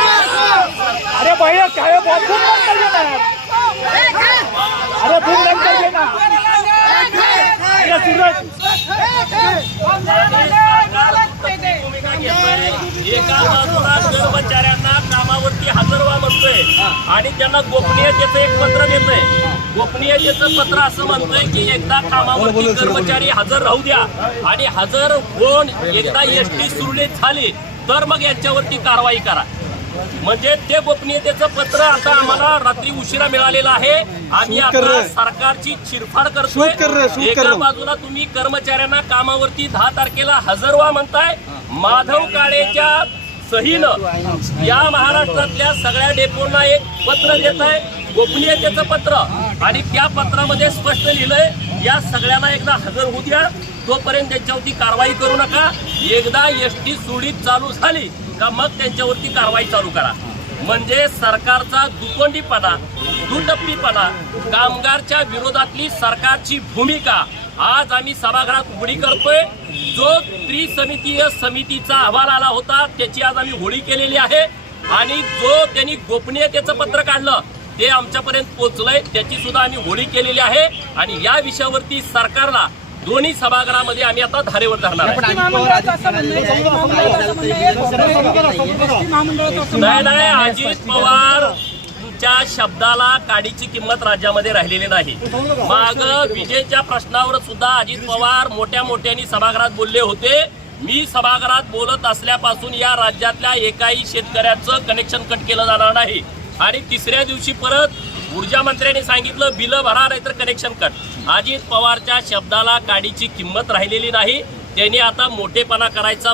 अरे भैया क्या बहुत खूप नंतर घेणार? अरे खूप नंतर घेणार अरे सूरज. कर्मचाऱ्यांना कामावरती हजर व्हा म्हणतोय आणि त्यांना गोपनीयतेचं एक पत्र देतोय. गोपनीयतेचं पत्र असं म्हणतोय की एकदा कामावरती कर्मचारी हजर राहू द्या. आणि हजर होऊन एकदा एस टी सुरळीत झाली तर मग यांच्यावरती कारवाई करा. म्हणजे ते गोपनीयतेचं पत्र आता आम्हाला रात्री उशिरा मिळालेलं आहे. आम्ही आता सरकारची चिरफाड करतोय. एका बाजूला तुम्ही कर्मचाऱ्यांना कामावरती दहा तारखेला हजर व्हा म्हणताय. माधव काळेच्या सहीनं या महाराष्ट्रातल्या सगळ्या डेपोंना एक पत्र देत आहे गोपनीयतेचं पत्र. आणि त्या पत्रामध्ये स्पष्ट लिहिलंय या सगळ्यांना एकदा हजर होऊ द्या. तोपर्यंत त्यांच्यावरती कारवाई करू नका एकदा एस टी सुडीत चालू झाली का मग त्यांच्यावरती कारवाई चालू करा. म्हणजे सरकारचा दुकोंडीपणा दुटप्पीपणा कामगारच्या विरोधातली सरकारची भूमिका आज आम्ही सभागृहात उघडी करतोय. जो त्रिसमितीय समितीचा अहवाल आला होता त्याची आज आम्ही होळी केलेली आहे. आणि जो त्यांनी गोपनीयतेचं पत्र काढलं ते आमच्यापर्यंत पोहोचलंय. त्याची सुद्धा आम्ही होळी केलेली आहे. आणि या विषयावरती सरकारला दोन्ही सभागृहामध्ये आम्ही आता धारेवर धरणार आहे. नाही नाही अजित पवार च्या शब्दाला काडीची किंमत राज्यामध्ये राहिलेली नाही. माग विजेच्या प्रश्नावर सुद्धा अजित पवार मोठ्या मोठ्यानी सभागृहात बोलले होते. मी सभागृहात बोलत असल्यापासून या राज्यातल्या एकाही शेतकऱ्याचं कनेक्शन कट केलं जाणार नाही. आणि तिसऱ्या दिवशी परत ऊर्जा मंत्र्यांनी सांगितलं बिलं भरा नाही तर कनेक्शन कट अजित पवारच्या शब्दाला गाडीची किंमत राहिलेली नाही. त्यांनी आता मोठेपणा करायचा